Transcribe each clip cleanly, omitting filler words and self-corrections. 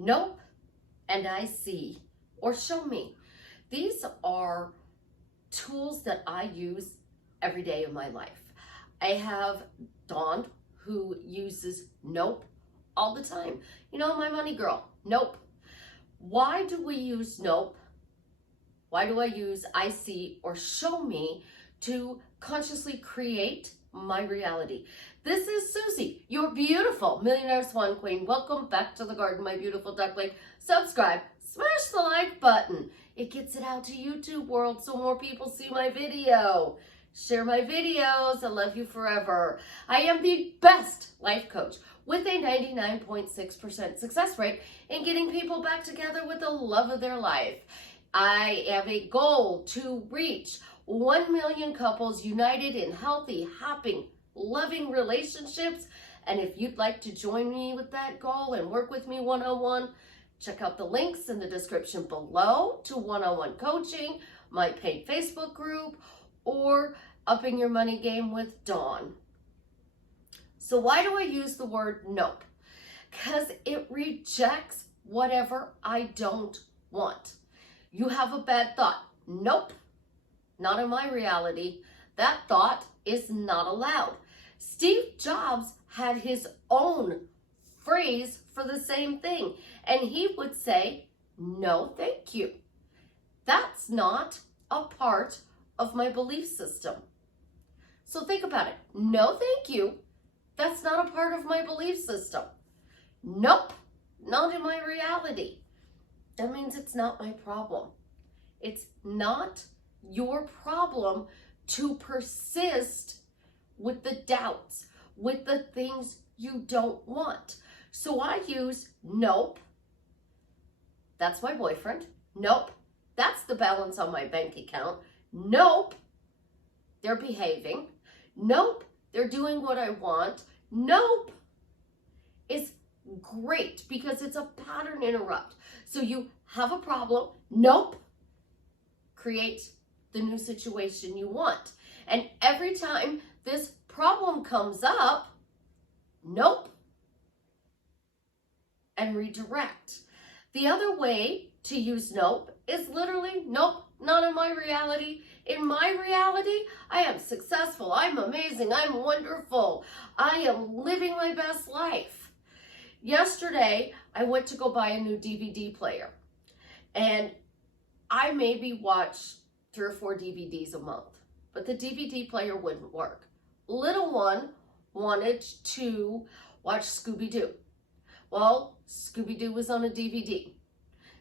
nope, and I see, or show me. These are tools that I use every day of my life. I have Dawn, who uses nope all the time. You know, my money girl, nope. Why do we use nope? Why do I use I see or show me to consciously create my reality? This is Susie, your beautiful Millionaire Swan Queen. Welcome back to the garden, my beautiful duckling. Subscribe, smash the like button. It gets it out to YouTube world so more people see my video. Share my videos. I love you forever. I am the best life coach with a 99.6% success rate in getting people back together with the love of their life. I have a goal to reach 1 million couples united in healthy, happy, loving relationships. And if you'd like to join me with that goal and work with me one-on-one, check out the links in the description below to one-on-one coaching, my paid Facebook group, or upping your money game with Dawn. So why do I use the word nope? Because it rejects whatever I don't want. You have a bad thought. Nope, not in my reality. That thought is not allowed. Steve Jobs had his own phrase for the same thing, and he would say, no, thank you. That's not a part of my belief system. So think about it. No, thank you. That's not a part of my belief system. Nope, not in my reality. That means it's not my problem. It's not your problem to persist with the doubts, with the things you don't want. So I use nope, that's my boyfriend. Nope, that's the balance on my bank account. Nope, they're behaving. Nope, they're doing what I want. Nope is great because it's a pattern interrupt. So you have a problem. Nope, create the new situation you want. And every time this problem comes up, nope, and redirect. The other way to use nope is literally nope, not in my reality. In my reality, I am successful, I'm amazing, I'm wonderful, I am living my best life. Yesterday, I went to go buy a new DVD player, and I maybe watch 3 or 4 DVDs a month, but the DVD player wouldn't work. Little one wanted to watch Scooby-Doo. Well, Scooby-Doo was on a DVD.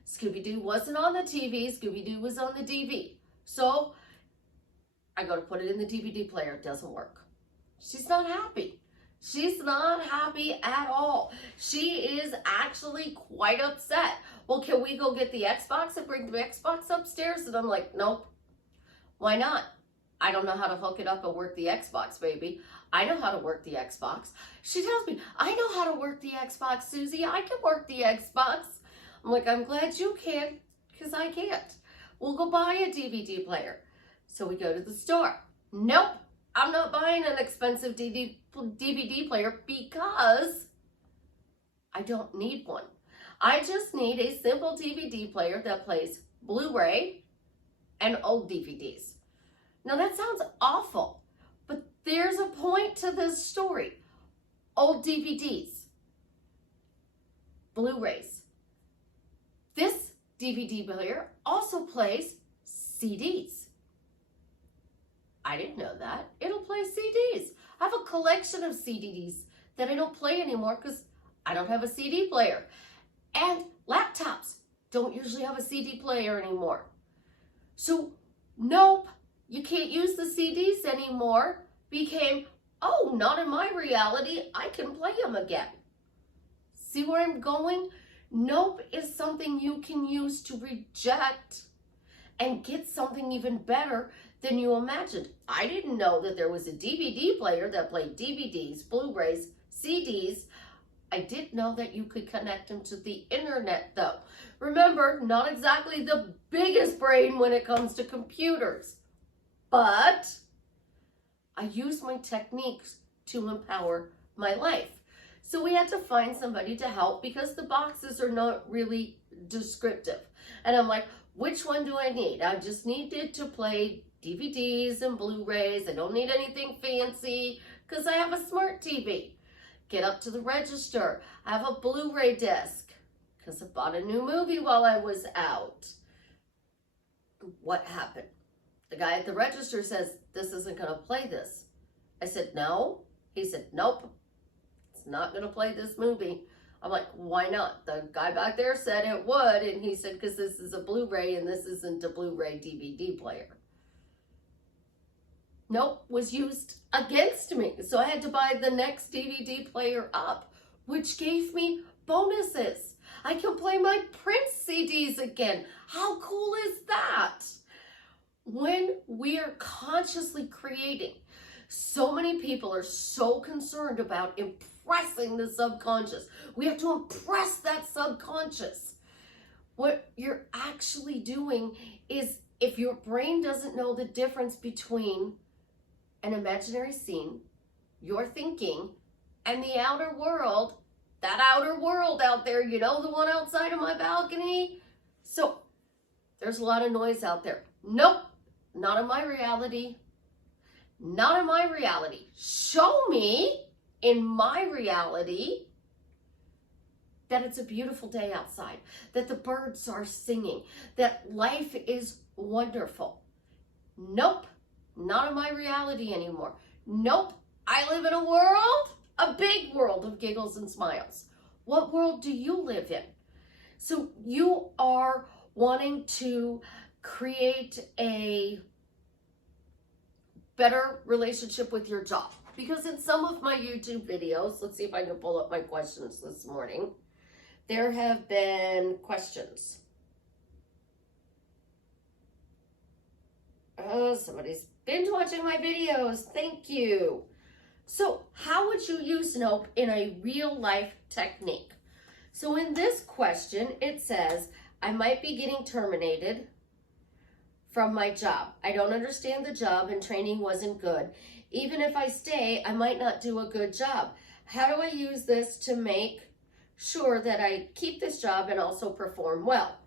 Scooby-Doo wasn't on the TV, Scooby-Doo was on the DV. So I go to put it in the DVD player, it doesn't work. She's not happy. She's not happy at all. She is actually quite upset. Well, can we go get the Xbox and bring the Xbox upstairs? And I'm like, nope. Why not? I don't know how to hook it up and work the Xbox, baby. I know how to work the Xbox. She tells me, I know how to work the Xbox, Susie. I can work the Xbox. I'm like, I'm glad you can, because I can't. We'll go buy a DVD player. So we go to the store. Nope, I'm not buying an expensive DVD player because I don't need one. I just need a simple DVD player that plays Blu-ray and old DVDs. Now that sounds awful, but there's a point to this story. Old DVDs, Blu-rays. This DVD player also plays CDs. I didn't know that. It'll play CDs. I have a collection of CDs that I don't play anymore because I don't have a CD player. And laptops don't usually have a CD player anymore. So, nope, you can't use the CDs anymore became, oh, not in my reality, I can play them again. See where I'm going? Nope is something you can use to reject and get something even better than you imagined. I didn't know that there was a DVD player that played DVDs, Blu-rays, CDs. I did know that you could connect them to the internet though. Remember, not exactly the biggest brain when it comes to computers, but I use my techniques to empower my life. So we had to find somebody to help because the boxes are not really descriptive. And I'm like, which one do I need? I just needed to play DVDs and Blu-rays. I don't need anything fancy because I have a smart TV. Get up to the register. I have a Blu-ray disc because I bought a new movie while I was out. What happened? The guy at the register says, this isn't going to play this. I said, no. He said, nope. It's not going to play this movie. I'm like, why not? The guy back there said it would. And he said, because this is a Blu-ray and this isn't a Blu-ray DVD player. Nope, was used against me. So I had to buy the next DVD player up, which gave me bonuses. I can play my Prince CDs again. How cool is that? When we are consciously creating, so many people are so concerned about impressing the subconscious. We have to impress that subconscious. What you're actually doing is, if your brain doesn't know the difference between an imaginary scene, your thinking, and the outer world, that outer world out there, you know, the one outside of my balcony. So there's a lot of noise out there. Nope, not in my reality. Not in my reality. Show me in my reality that it's a beautiful day outside, that the birds are singing, that life is wonderful. Nope, not in my reality anymore. Nope, I live in a world, a big world of giggles and smiles. What world do you live in? So you are wanting to create a better relationship with your job. Because in some of my YouTube videos, let's see if I can pull up my questions this morning. There have been questions. Oh, somebody's binge watching my videos. Thank you. So how would you use Nope in a real life technique? So in this question, it says, I might be getting terminated from my job. I don't understand the job and training wasn't good. Even if I stay, I might not do a good job. How do I use this to make sure that I keep this job and also perform well?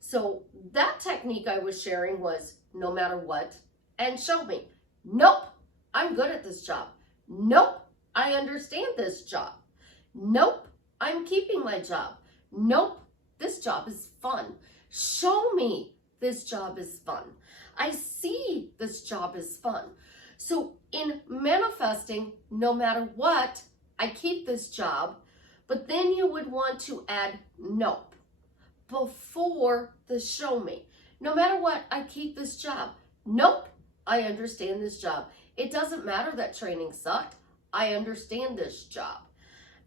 So that technique I was sharing was no matter what, and show me. Nope, I'm good at this job. Nope, I understand this job. Nope, I'm keeping my job. Nope, this job is fun. Show me this job is fun. I see this job is fun. So in manifesting, no matter what, I keep this job, but then you would want to add nope before the show me. No matter what, I keep this job. Nope, I understand this job. It doesn't matter that training sucked. I understand this job.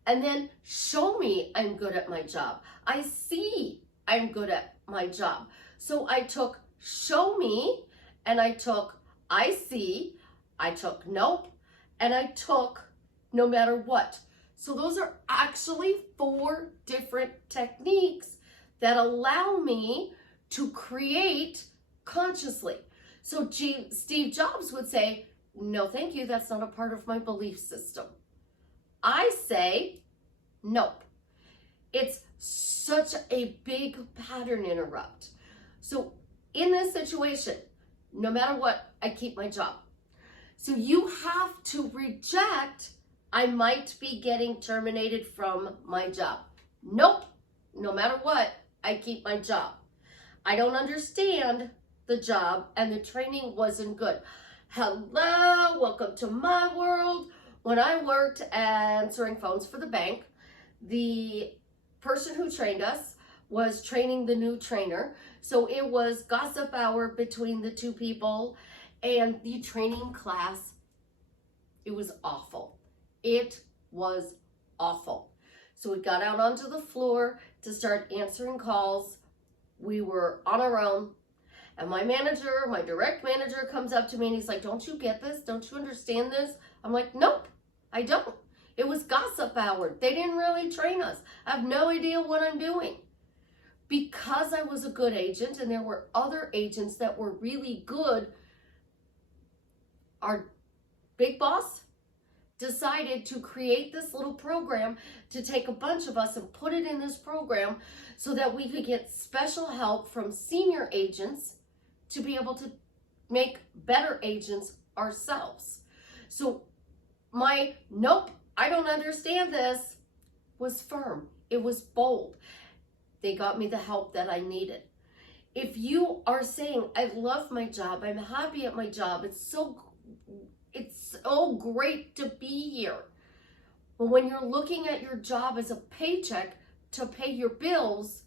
And then show me I'm good at my job. I see I'm good at my job. So I took show me, and I took I see, I took nope, and I took no matter what. So those are actually 4 different techniques that allow me to create consciously. So Steve Jobs would say, no, thank you. That's not a part of my belief system. I say, nope. It's such a big pattern interrupt. So in this situation, no matter what, I keep my job. So you have to reject, I might be getting terminated from my job. Nope. No matter what, I keep my job. I don't understand the job and the training wasn't good. Hello, welcome to my world. When I worked answering phones for the bank, the person who trained us was training the new trainer. So it was gossip hour between the 2 people, and the training class, it was awful. It was awful. So we got out onto the floor to start answering calls. We were on our own. And my manager, my direct manager, comes up to me and he's like, don't you get this? Don't you understand this? I'm like, nope, I don't. It was gossip hour. They didn't really train us. I have no idea what I'm doing. Because I was a good agent and there were other agents that were really good, our big boss decided to create this little program to take a bunch of us and put it in this program so that we could get special help from senior agents to be able to make better agents ourselves. So my nope, I don't understand this was firm. It was bold. They got me the help that I needed. If you are saying, I love my job, I'm happy at my job, it's so great to be here. But when you're looking at your job as a paycheck to pay your bills,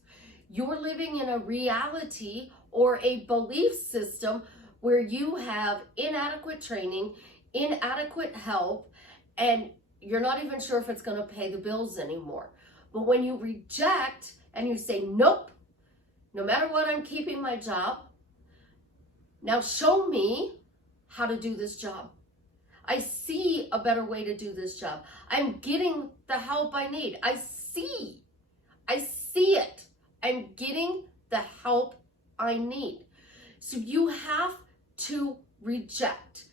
you're living in a reality or a belief system where you have inadequate training, inadequate help, and you're not even sure if it's going to pay the bills anymore. But when you reject and you say, nope, no matter what, I'm keeping my job. Now show me how to do this job. I see a better way to do this job. I'm getting the help I need. I see it. I'm getting the help I need. So you have to reject.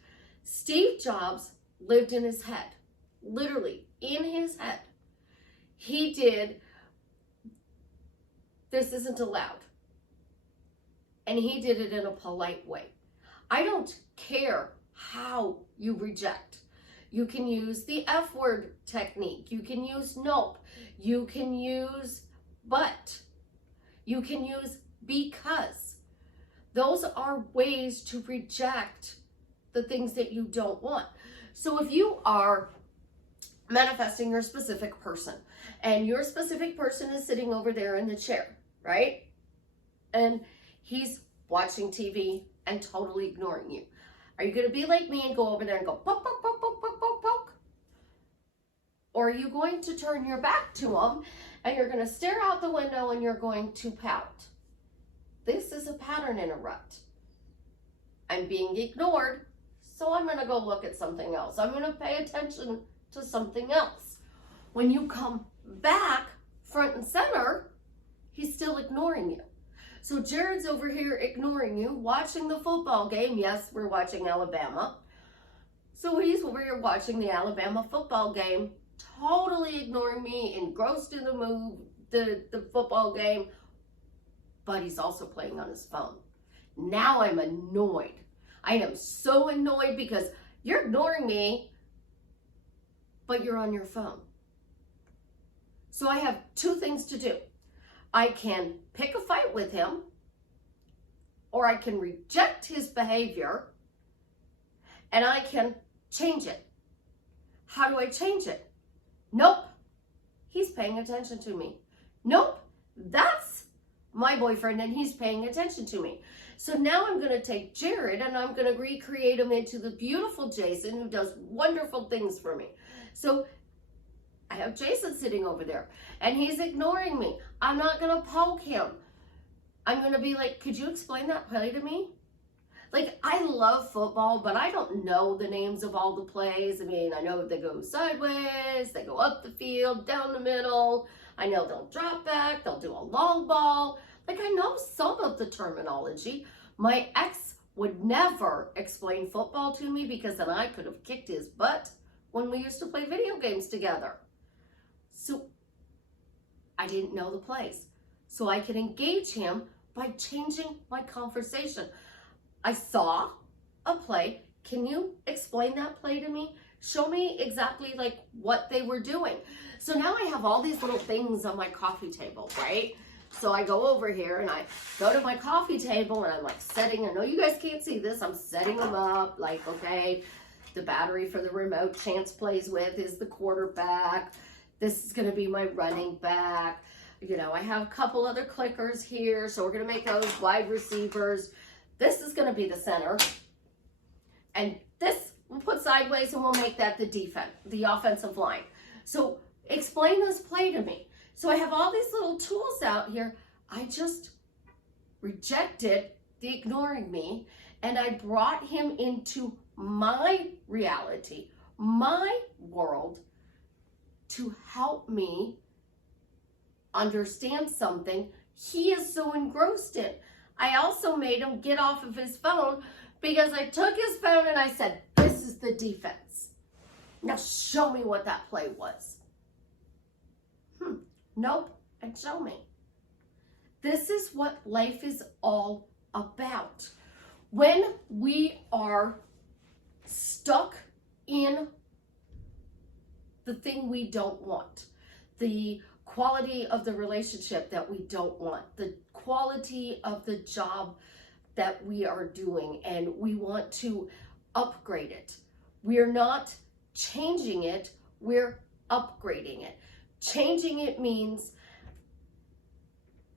Steve Jobs lived in his head, literally in his head. He did, this isn't allowed. And he did it in a polite way. I don't care how you reject. You can use the F word technique. You can use nope. You can use but. You can use because. Those are ways to reject the things that you don't want. So if you are manifesting your specific person and your specific person is sitting over there in the chair, right? And he's watching TV and totally ignoring you. Are you going to be like me and go over there and go poke, poke, poke, poke, poke, poke, poke? Or are you going to turn your back to him and you're going to stare out the window and you're going to pout? This is a pattern interrupt. I'm being ignored, so I'm going to go look at something else. I'm going to pay attention to something else. When you come back front and center, he's still ignoring you. So Jared's over here ignoring you, watching the football game. Yes, we're watching Alabama. So he's over here watching the Alabama football game, totally ignoring me, engrossed in the football game, but he's also playing on his phone. Now I'm annoyed. I am so annoyed because you're ignoring me, but you're on your phone. So I have two things to do. I can pick a fight with him, or I can reject his behavior, and I can change it. How do I change it? Nope, he's paying attention to me. Nope, that's my boyfriend and he's paying attention to me. So now I'm going to take Jared and I'm going to recreate him into the beautiful Jason who does wonderful things for me. So I have Jason sitting over there and he's ignoring me. I'm not going to poke him. I'm going to be like, could you explain that play to me? Like, I love football, but I don't know the names of all the plays. I mean, I know they go sideways, they go up the field, down the middle. I know they'll drop back, they'll do a long ball. Like, I know some of the terminology. My ex would never explain football to me because then I could have kicked his butt when we used to play video games together. So I didn't know the plays. So I could engage him by changing my conversation. I saw a play. Can you explain that play to me? Show me exactly like what they were doing. So now I have all these little things on my coffee table, right? So I go over here and I go to my coffee table and I'm like setting, I know you guys can't see this, I'm setting them up like, okay, the battery for the remote Chance plays with is the quarterback. This is gonna be my running back. You know, I have a couple other clickers here, so we're gonna make those wide receivers. This is gonna be the center. And this we'll put sideways and we'll make that the defense, the offensive line. So explain this play to me. So I have all these little tools out here. I just rejected the ignoring me and I brought him into my reality, my world, to help me understand something he is so engrossed in. I also made him get off of his phone because I took his phone and I said, this is the defense. Now show me what that play was. Nope, and show me. This is what life is all about. When we are stuck in the thing we don't want, the quality of the relationship that we don't want, the quality of the job that we are doing, and we want to upgrade it. We're not changing it, we're upgrading it. Changing it means,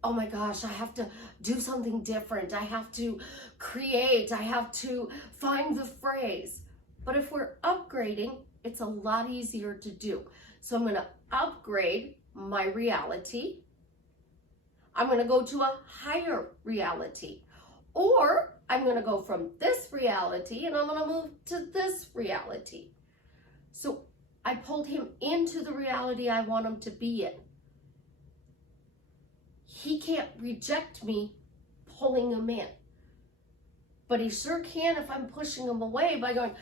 oh my gosh, I have to do something different. I have to create. I have to find the phrase. But if we're upgrading, it's a lot easier to do. So I'm going to upgrade my reality. I'm going to go to a higher reality. Or I'm going to go from this reality and I'm going to move to this reality. So I pulled him into the reality I want him to be in. He can't reject me pulling him in. But he sure can if I'm pushing him away by going,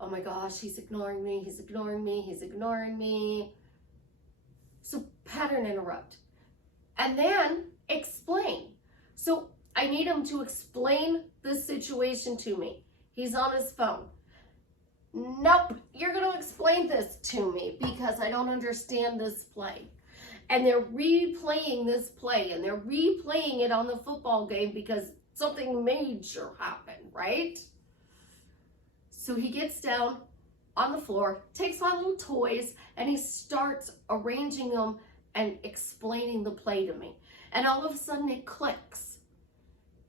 oh my gosh, he's ignoring me, he's ignoring me, he's ignoring me. So pattern interrupt. And then explain. So I need him to explain this situation to me. He's on his phone. Nope, you're going to explain this to me because I don't understand this play. And they're replaying this play and they're replaying it on the football game because something major happened, right? So he gets down on the floor, takes my little toys, and he starts arranging them and explaining the play to me. And all of a sudden it clicks.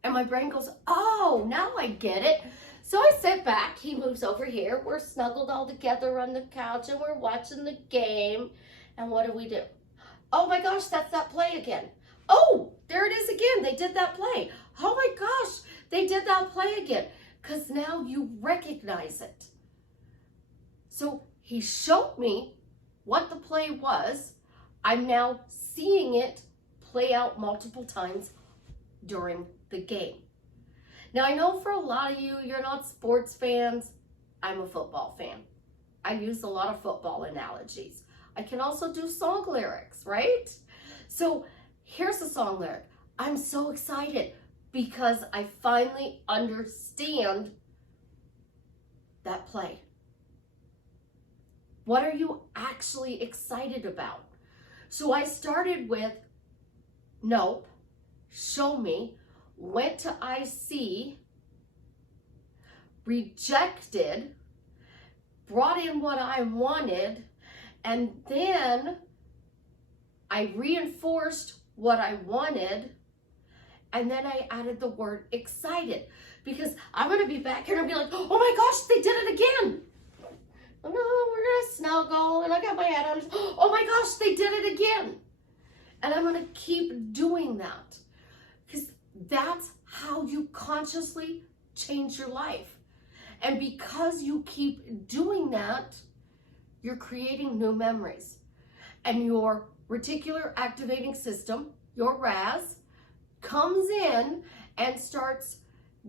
And my brain goes, oh, now I get it. So I sit back, he moves over here, we're snuggled all together on the couch and we're watching the game. And what do? Oh my gosh, that's that play again. Oh, there it is again. They did that play. Oh my gosh, they did that play again. Because now you recognize it. So he showed me what the play was. I'm now seeing it play out multiple times during the game. Now I know for a lot of you, you're not sports fans. I'm a football fan. I use a lot of football analogies. I can also do song lyrics, right? So here's the song lyric. I'm so excited because I finally understand that play. What are you actually excited about? So I started with nope, show me, went to I see, rejected, brought in what I wanted, and then I reinforced what I wanted, and then I added the word excited, because I'm going to be back here and be like, oh my gosh, they did it again. Oh no, we're going to snuggle, and I got my head on. Oh my gosh, they did it again. And I'm going to keep doing that, because that's how you consciously change your life. And because you keep doing that, you're creating new memories. And your reticular activating system, your RAS, comes in and starts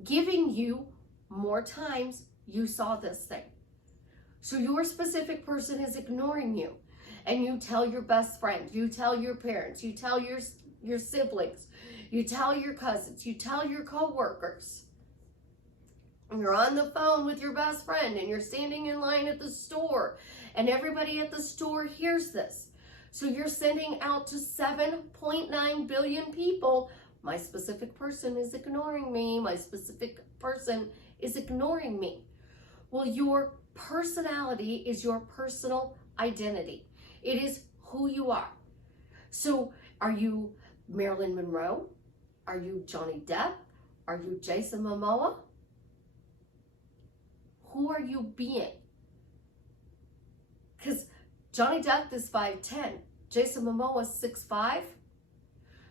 giving you more times you saw this thing. So your specific person is ignoring you. And you tell your best friend, you tell your parents, you tell your siblings, you tell your cousins, you tell your coworkers. You're on the phone with your best friend and you're standing in line at the store and everybody at the store hears this. So you're sending out to 7.9 billion people, my specific person is ignoring me, my specific person is ignoring me. Well, your personality is your personal identity. It is who you are. So are you Marilyn Monroe? Are you Johnny Depp? Are you Jason Momoa? Who are you being? Because Johnny Depp is 5'10". Jason Momoa is 6'5".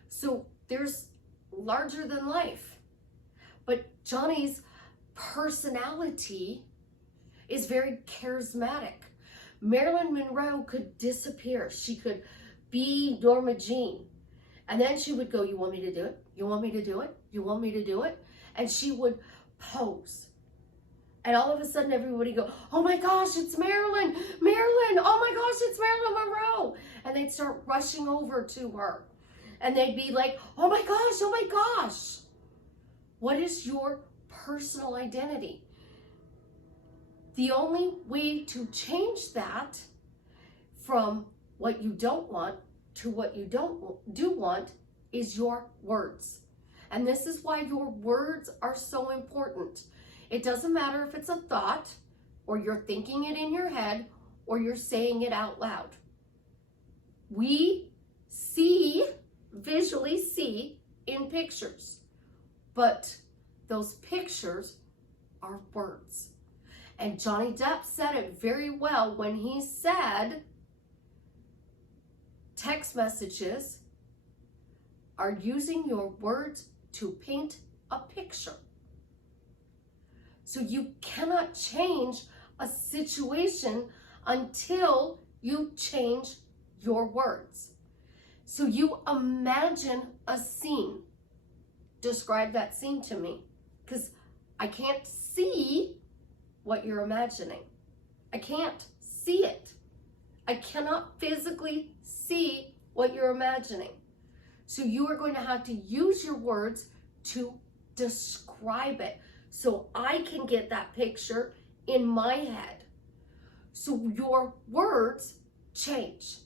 So there's larger than life. But Johnny's personality is very charismatic. Marilyn Monroe could disappear. She could be Norma Jean. And then she would go, you want me to do it? You want me to do it? You want me to do it? And she would pose. And all of a sudden everybody go, oh my gosh, it's Marilyn, Marilyn, oh my gosh, it's Marilyn Monroe. And they'd start rushing over to her. And they'd be like, oh my gosh, oh my gosh. What is your personal identity? The only way to change that from what you don't want to what you do want is your words. And this is why your words are so important. It doesn't matter if it's a thought, or you're thinking it in your head, or you're saying it out loud. We visually see in pictures, but those pictures are words. And Johnny Depp said it very well when he said, text messages are using your words to paint a picture. So you cannot change a situation until you change your words. So you imagine a scene. Describe that scene to me, because I can't see what you're imagining. I can't see it. I cannot physically see what you're imagining. So you are going to have to use your words to describe it, so I can get that picture in my head. So your words change.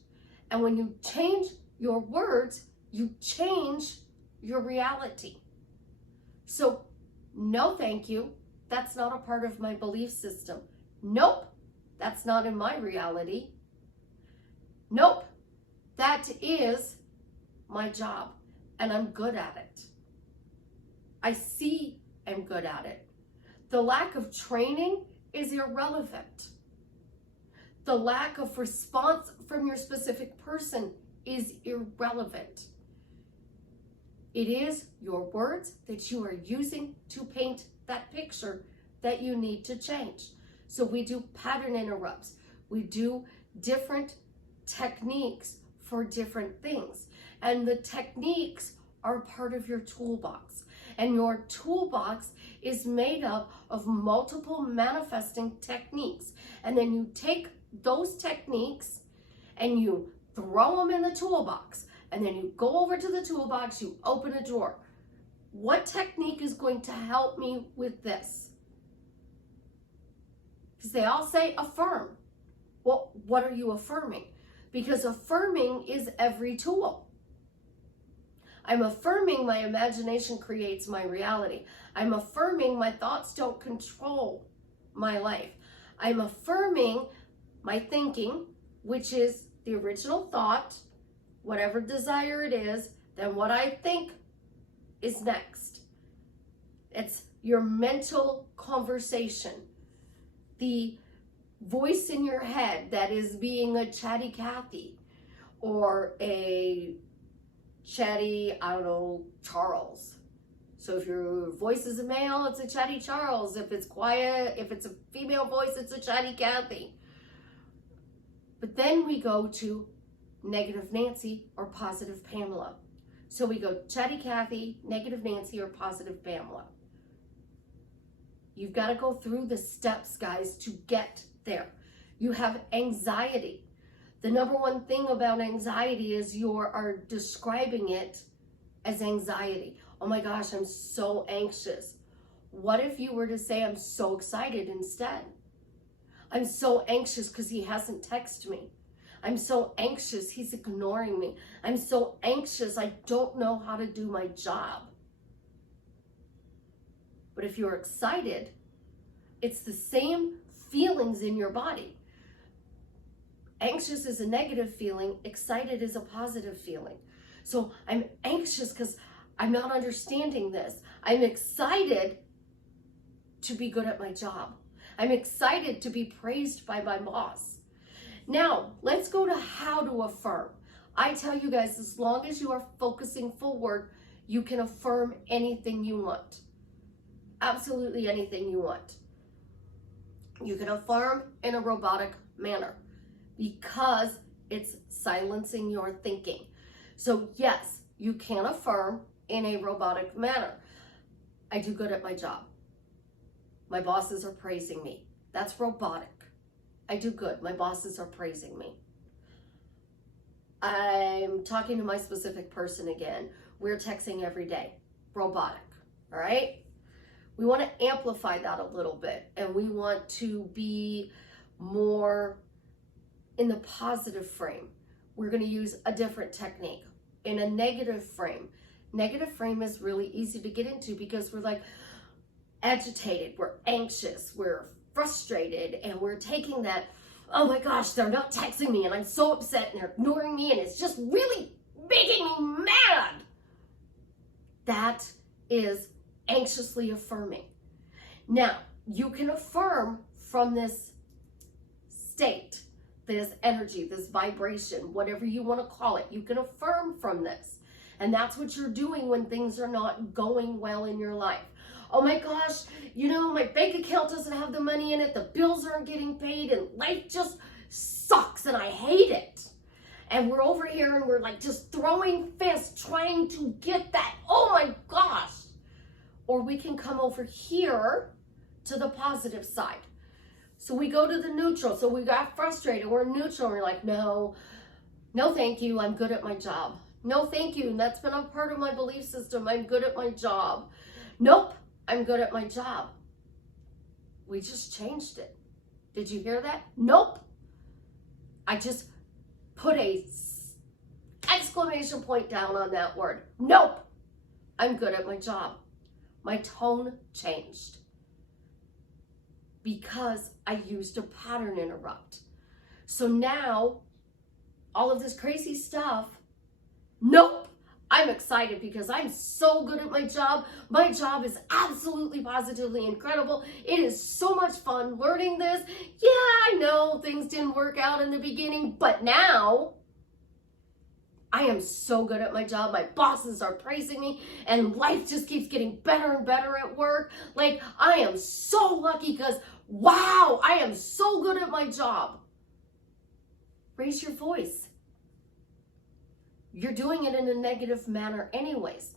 And when you change your words, you change your reality. So no, thank you. That's not a part of my belief system. Nope, that's not in my reality. Nope, that is my job, and I'm good at it. I see I'm good at it. The lack of training is irrelevant. The lack of response from your specific person is irrelevant. It is your words that you are using to paint that picture that you need to change. So we do pattern interrupts. We do different techniques for different things. And the techniques are part of your toolbox. And your toolbox is made up of multiple manifesting techniques. And then you take those techniques and you throw them in the toolbox. And then you go over to the toolbox, you open a drawer. What technique is going to help me with this? Because they all say affirm. Well, what are you affirming? Because affirming is every tool. I'm affirming my imagination creates my reality. I'm affirming my thoughts don't control my life. I'm affirming my thinking, which is the original thought, whatever desire it is, then what I think is next. It's your mental conversation. The voice in your head that is being a chatty Cathy or a chatty, I don't know, Charles. So if your voice is a male, it's a chatty Charles. If it's quiet, if it's a female voice, it's a chatty Cathy. But then we go to negative Nancy or positive Pamela. So we go chatty Cathy, negative Nancy, or positive Pamela. You've got to go through the steps, guys, to get there. You have anxiety. The number one thing about anxiety is you are describing it as anxiety. Oh my gosh, I'm so anxious. What if you were to say, I'm so excited instead? I'm so anxious because he hasn't texted me. I'm so anxious, he's ignoring me. I'm so anxious, I don't know how to do my job. But if you're excited, it's the same feelings in your body. Anxious is a negative feeling, excited is a positive feeling. So I'm anxious because I'm not understanding this. I'm excited to be good at my job. I'm excited to be praised by my boss. Now, let's go to how to affirm. I tell you guys, as long as you are focusing forward, you can affirm anything you want. Absolutely anything you want. You can affirm in a robotic manner because it's silencing your thinking. So yes, you can affirm in a robotic manner. I do good at my job. My bosses are praising me. That's robotic. I do good. My bosses are praising me. I'm talking to my specific person again. We're texting every day. Robotic. All right? We want to amplify that a little bit, and we want to be more in the positive frame. We're going to use a different technique. In a negative frame is really easy to get into because we're like agitated, we're anxious, we're frustrated, and we're taking that, oh my gosh, they're not texting me and I'm so upset and they're ignoring me and it's just really making me mad. That is anxiously affirming. Now, you can affirm from this state, this energy, this vibration, whatever you want to call it. You can affirm from this. And that's what you're doing when things are not going well in your life. Oh my gosh, my bank account doesn't have the money in it, the bills aren't getting paid, and life just sucks and I hate it. And we're over here and we're like just throwing fists trying to get that, oh my gosh. Or we can come over here to the positive side. So we go to the neutral. So we got frustrated, we're neutral, and we're like, no thank you, I'm good at my job. No thank you, that's been a part of my belief system, I'm good at my job. Nope, I'm good at my job. We just changed it. Did you hear that? Nope. I just put a exclamation point down on that word. Nope. I'm good at my job. My tone changed because I used a pattern interrupt. So now all of this crazy stuff, nope. I'm excited because I'm so good at my job. My job is absolutely positively incredible. It is so much fun learning this. Yeah, I know things didn't work out in the beginning, but now I am so good at my job. My bosses are praising me and life just keeps getting better and better at work. Like, I am so lucky because, wow, I am so good at my job. Raise your voice. You're doing it in a negative manner anyways.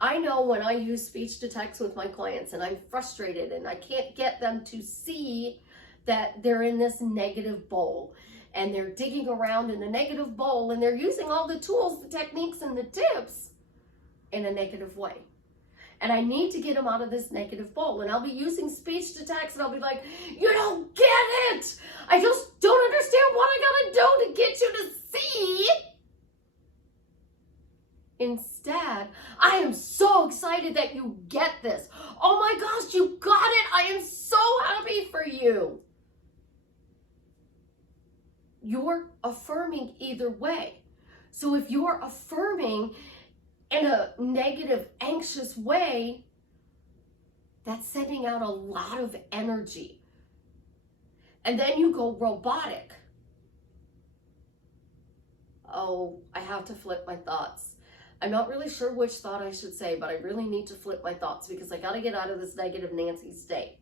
I know when I use speech to text with my clients and I'm frustrated and I can't get them to see that they're in this negative bowl and they're digging around in the negative bowl and they're using all the tools, the techniques, and the tips in a negative way. And I need to get them out of this negative bowl. And I'll be using speech to text and I'll be like, you don't get it. I just don't understand what I gotta do to get you to see. Instead, I am so excited that you get this. Oh my gosh, you got it. I am so happy for you. You're affirming either way. So if you're affirming in a negative, anxious way, that's sending out a lot of energy. And then you go robotic. Oh, I have to flip my thoughts. I'm not really sure which thought I should say, but I really need to flip my thoughts because I got to get out of this negative Nancy state.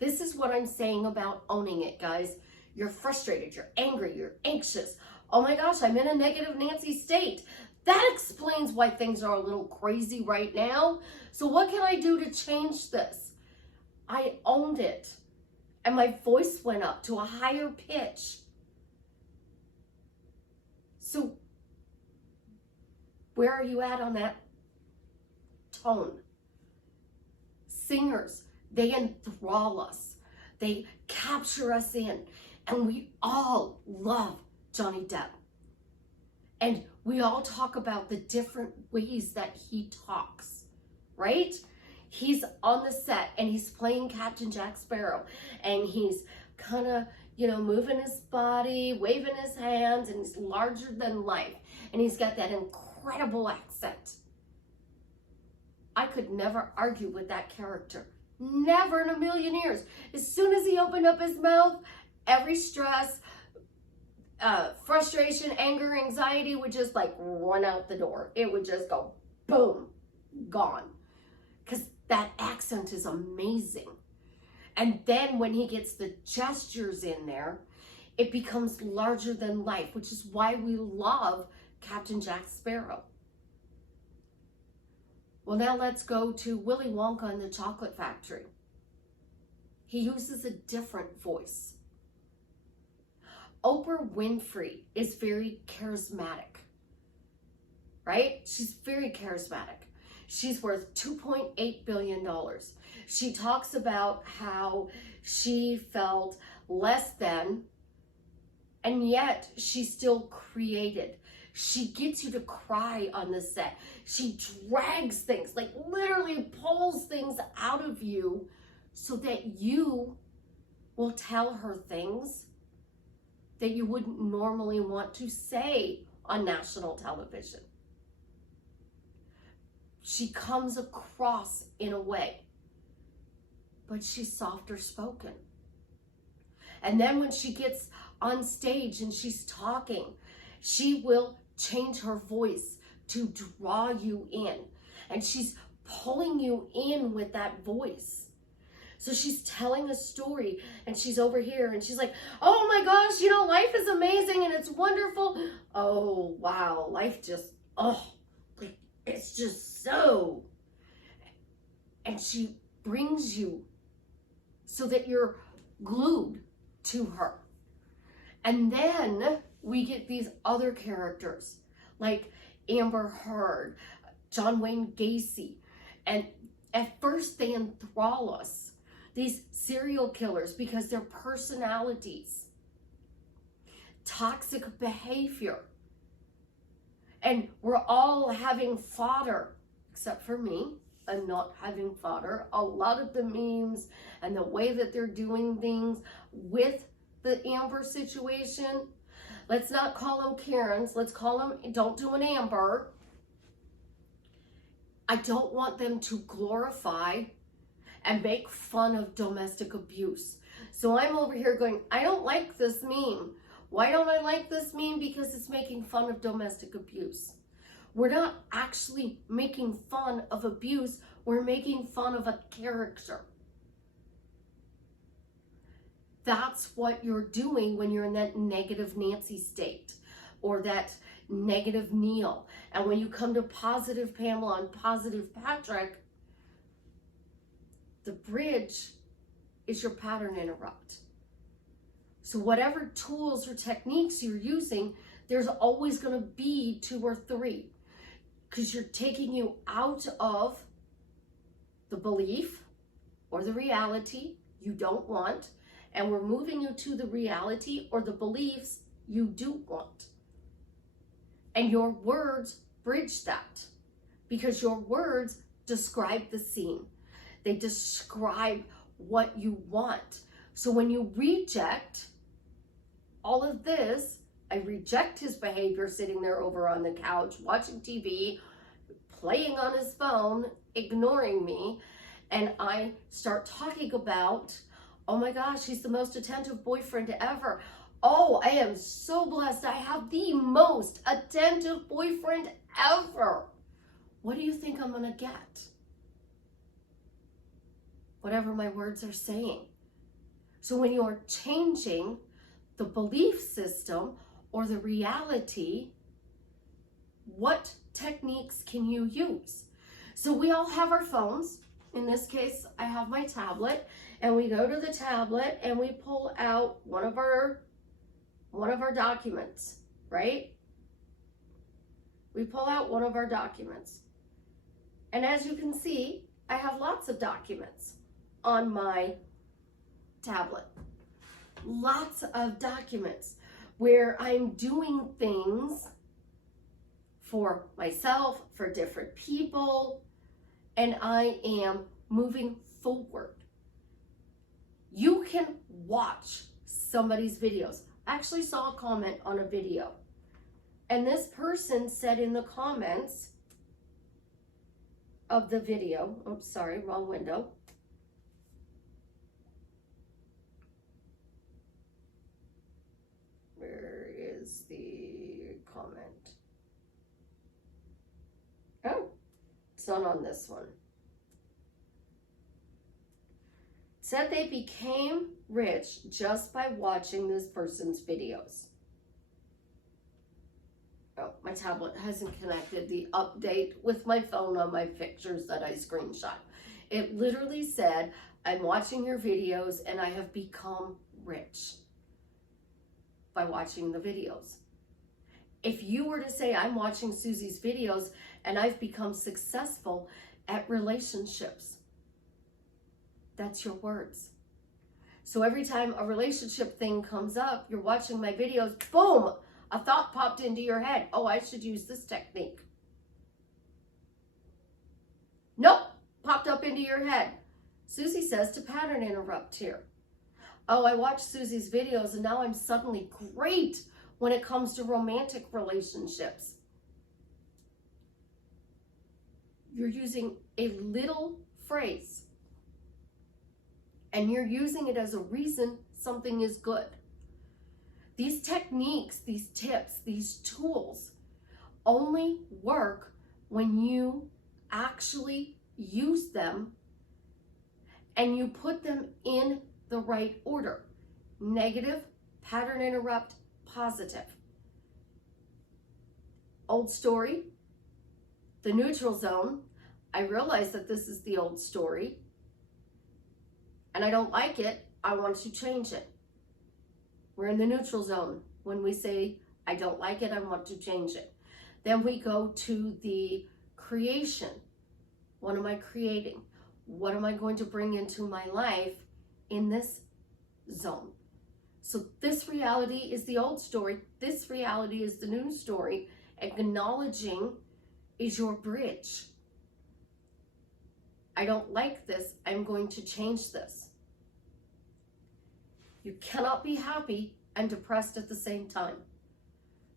This is what I'm saying about owning it, guys. You're frustrated, you're angry, you're anxious. Oh my gosh, I'm in a negative Nancy state. That explains why things are a little crazy right now. So what can I do to change this? I owned it. And my voice went up to a higher pitch. So where are you at on that tone? Singers, they enthrall us. They capture us in. And we all love Johnny Depp. And we all talk about the different ways that he talks, right? He's on the set and he's playing Captain Jack Sparrow. And he's kind of, moving his body, waving his hands, and he's larger than life. And he's got that incredible accent. I could never argue with that character. Never in a million years. As soon as he opened up his mouth, every stress, frustration, anger, anxiety would just run out the door. It would just go boom, gone. Because that accent is amazing. And then when he gets the gestures in there, it becomes larger than life, which is why we love Captain Jack Sparrow. Well, now let's go to Willy Wonka and the Chocolate Factory. He uses a different voice. Oprah Winfrey is very charismatic, right? She's very charismatic. She's worth $2.8 billion. She talks about how she felt less than, and yet she still created. She gets you to cry on the set. She drags things, like literally pulls things out of you so that you will tell her things that you wouldn't normally want to say on national television. She comes across in a way, but she's softer spoken. And then when she gets on stage and she's talking, she will change her voice to draw you in. And she's pulling you in with that voice. So she's telling a story and she's over here and she's like, oh my gosh, you know, life is amazing and it's wonderful. Oh, wow, life just, it's just so. And she brings you so that you're glued to her. And then we get these other characters like Amber Heard, John Wayne Gacy. And at first they enthrall us, these serial killers, because their personalities, toxic behavior. And we're all having fodder, except for me. I'm not having fodder. A lot of the memes and the way that they're doing things with the Amber situation, let's not call them Karens. Let's call them, don't do an Amber. I don't want them to glorify and make fun of domestic abuse. So I'm over here going, I don't like this meme. Why don't I like this meme? Because it's making fun of domestic abuse. We're not actually making fun of abuse. We're making fun of a character. That's what you're doing when you're in that negative Nancy state or that negative Neil. And when you come to positive Pamela and positive Patrick, the bridge is your pattern interrupt. So whatever tools or techniques you're using, there's always going to be 2 or 3, because you're taking you out of the belief or the reality you don't want, and we're moving you to the reality or the beliefs you do want. And your words bridge that, because your words describe the scene. They describe what you want. So when you reject all of this, I reject his behavior sitting there over on the couch, watching TV, playing on his phone, ignoring me, and I start talking about, oh my gosh, he's the most attentive boyfriend ever. Oh, I am so blessed. I have the most attentive boyfriend ever. What do you think I'm gonna get? Whatever my words are saying. So when you're changing the belief system or the reality, what techniques can you use? So we all have our phones. In this case, I have my tablet, and we go to the tablet and we pull out one of our documents, right? We pull out one of our documents. And as you can see, I have lots of documents on my tablet. Lots of documents where I'm doing things for myself, for different people, and I am moving forward. You can watch somebody's videos. I actually saw a comment on a video, and this person said in the comments of the video, oops, sorry, wrong window. Where is the comment? Oh, it's not on this one. Said they became rich just by watching this person's videos. Oh, my tablet hasn't connected the update with my phone on my pictures that I screenshot. It literally said, I'm watching your videos and I have become rich by watching the videos. If you were to say, I'm watching Susie's videos and I've become successful at relationships, that's your words. So every time a relationship thing comes up, you're watching my videos, boom, a thought popped into your head. Oh, I should use this technique. Nope, popped up into your head. Susie says to pattern interrupt here. Oh, I watched Susie's videos and now I'm suddenly great when it comes to romantic relationships. You're using a little phrase and you're using it as a reason something is good. These techniques, these tips, these tools only work when you actually use them and you put them in the right order. Negative, pattern interrupt, positive. Old story, the neutral zone. I realize that this is the old story and I don't like it. I want to change it. We're in the neutral zone when we say, I don't like it, I want to change it. Then we go to the creation. What am I creating? What am I going to bring into my life in this zone? So this reality is the old story. This reality is the new story. Acknowledging is your bridge. I don't like this. I'm going to change this. You cannot be happy and depressed at the same time.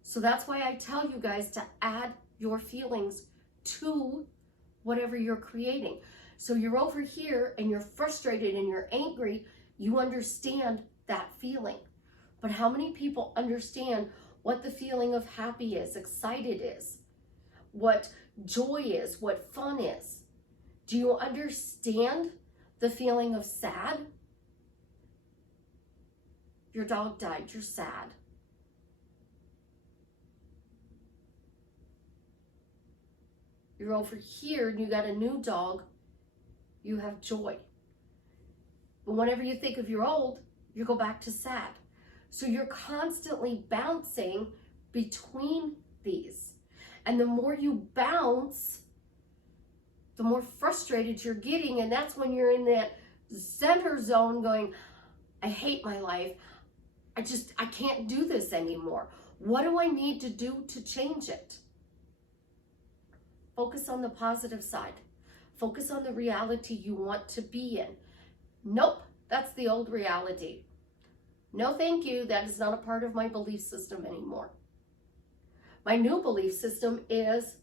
So that's why I tell you guys to add your feelings to whatever you're creating. So you're over here and you're frustrated and you're angry. You understand that feeling. But how many people understand what the feeling of happy is, excited is, what joy is, what fun is? Do you understand the feeling of sad? Your dog died, you're sad. You're over here and you got a new dog, you have joy. But whenever you think of your old, you go back to sad. So you're constantly bouncing between these. And the more you bounce, the more frustrated you're getting. And that's when you're in that center zone going, I hate my life. I can't do this anymore. What do I need to do to change it? Focus on the positive side. Focus on the reality you want to be in. Nope, that's the old reality. No, thank you. That is not a part of my belief system anymore. My new belief system is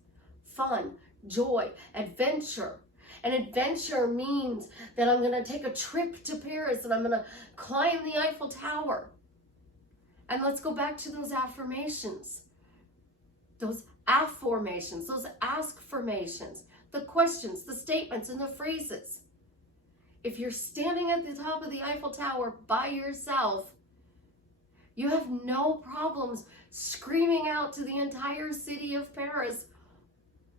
fun, joy, adventure. And adventure means that I'm going to take a trip to Paris and I'm going to climb the Eiffel Tower. And let's go back to those affirmations, those affirmations, those ask-formations, the questions, the statements, and the phrases. If you're standing at the top of the Eiffel Tower by yourself, you have no problems screaming out to the entire city of Paris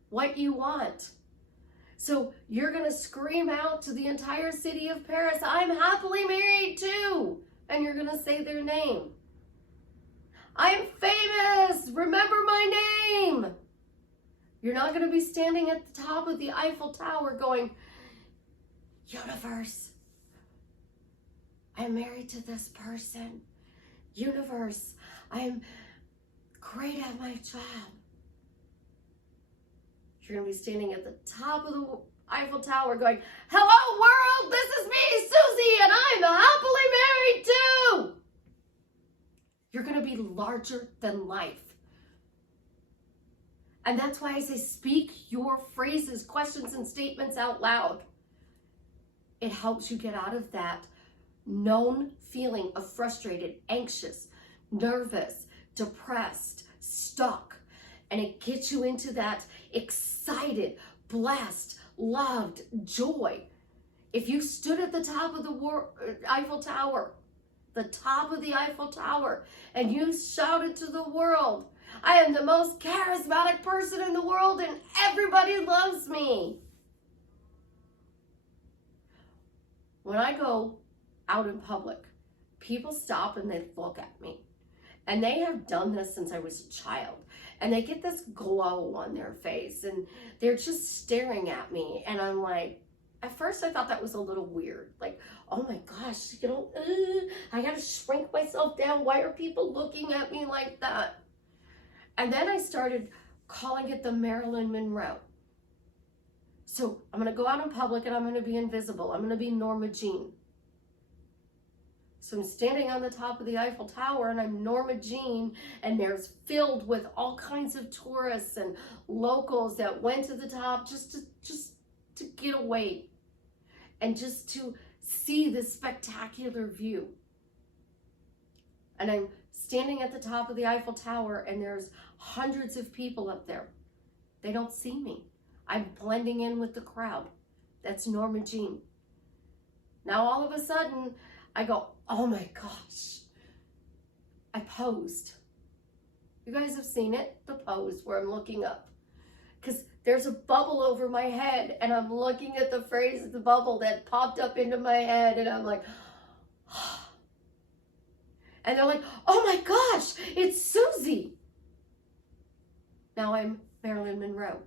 what you want. So you're going to scream out to the entire city of Paris, I'm happily married too. And you're going to say their name. I'm famous. Remember my name. You're not going to be standing at the top of the Eiffel Tower going, universe, I'm married to this person. Universe, I'm great at my job. You're going to be standing at the top of the Eiffel Tower going, hello world, this is me, Susie, and I'm happily married too. You're going to be larger than life. And that's why I say speak your phrases, questions, and statements out loud. It helps you get out of that known feeling of frustrated, anxious, nervous, depressed, stuck. And it gets you into that excited, blessed, loved joy. If you stood at the top of the Eiffel Tower, the top of the Eiffel Tower, and you shouted to the world, I am the most charismatic person in the world and everybody loves me. When I go out in public, people stop and they look at me. And they have done this since I was a child. And they get this glow on their face and they're just staring at me. And I'm like, at first I thought that was a little weird. Like, oh my gosh, I gotta shrink myself down. Why are people looking at me like that? And then I started calling it the Marilyn Monroe. So I'm gonna go out in public and I'm gonna be invisible. I'm gonna be Norma Jean. So I'm standing on the top of the Eiffel Tower and I'm Norma Jean, and there's filled with all kinds of tourists and locals that went to the top just to get away and just to see this spectacular view. And I'm standing at the top of the Eiffel Tower and there's hundreds of people up there. They don't see me. I'm blending in with the crowd. That's Norma Jean. Now all of a sudden, I go, oh my gosh, I posed. You guys have seen it, the pose where I'm looking up. Because there's a bubble over my head and I'm looking at the phrase of the bubble that popped up into my head and I'm like, and they're like, oh my gosh, it's Susie. Now I'm Marilyn Monroe.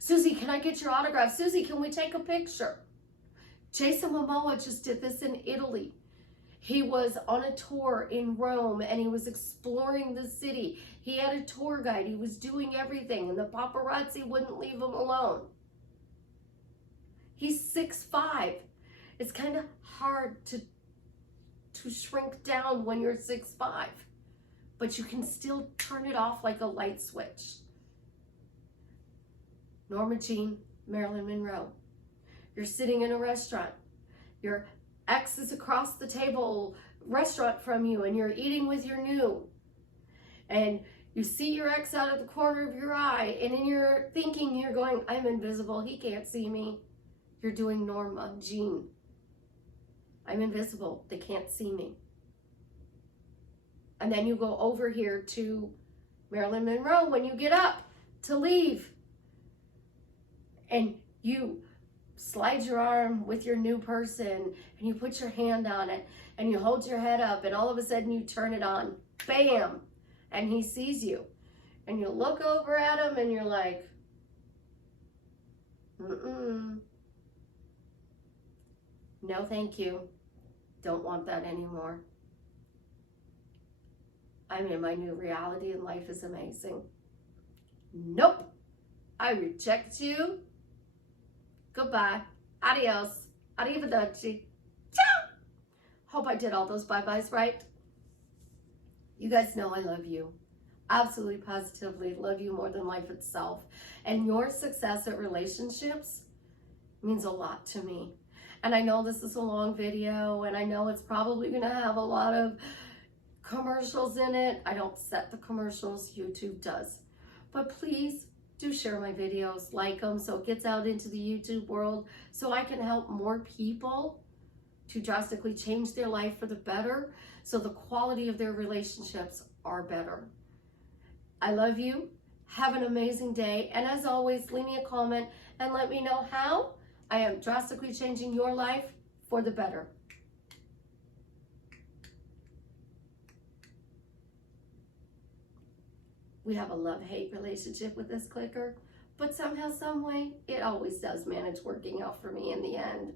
Susie, can I get your autograph? Susie, can we take a picture? Jason Momoa just did this in Italy. He was on a tour in Rome and he was exploring the city. He had a tour guide. He was doing everything and the paparazzi wouldn't leave him alone. He's 6'5". It's kind of hard to shrink down when you're 6'5", but you can still turn it off like a light switch. Norma Jean, Marilyn Monroe. You're sitting in a restaurant. Your ex is across the table restaurant from you and you're eating with your new. And you see your ex out of the corner of your eye and in your thinking you're going, I'm invisible, he can't see me. You're doing Norma Jean. I'm invisible, they can't see me. And then you go over here to Marilyn Monroe when you get up to leave. And you slide your arm with your new person and you put your hand on it and you hold your head up and all of a sudden you turn it on, bam, and he sees you. And you look over at him and you're like, no thank you, don't want that anymore. I'm in my new reality and life is amazing. Nope, I reject you. Goodbye. Adios. Arrivederci. Ciao. Hope I did all those bye-byes right. You guys know I love you. Absolutely, positively love you more than life itself. And your success at relationships means a lot to me. And I know this is a long video and I know it's probably going to have a lot of commercials in it. I don't set the commercials, YouTube does. But please, do share my videos, like them so it gets out into the YouTube world so I can help more people to drastically change their life for the better so the quality of their relationships are better. I love you. Have an amazing day. And as always, leave me a comment and let me know how I am drastically changing your life for the better. We have a love-hate relationship with this clicker, but somehow, some way, it always does manage working out for me in the end.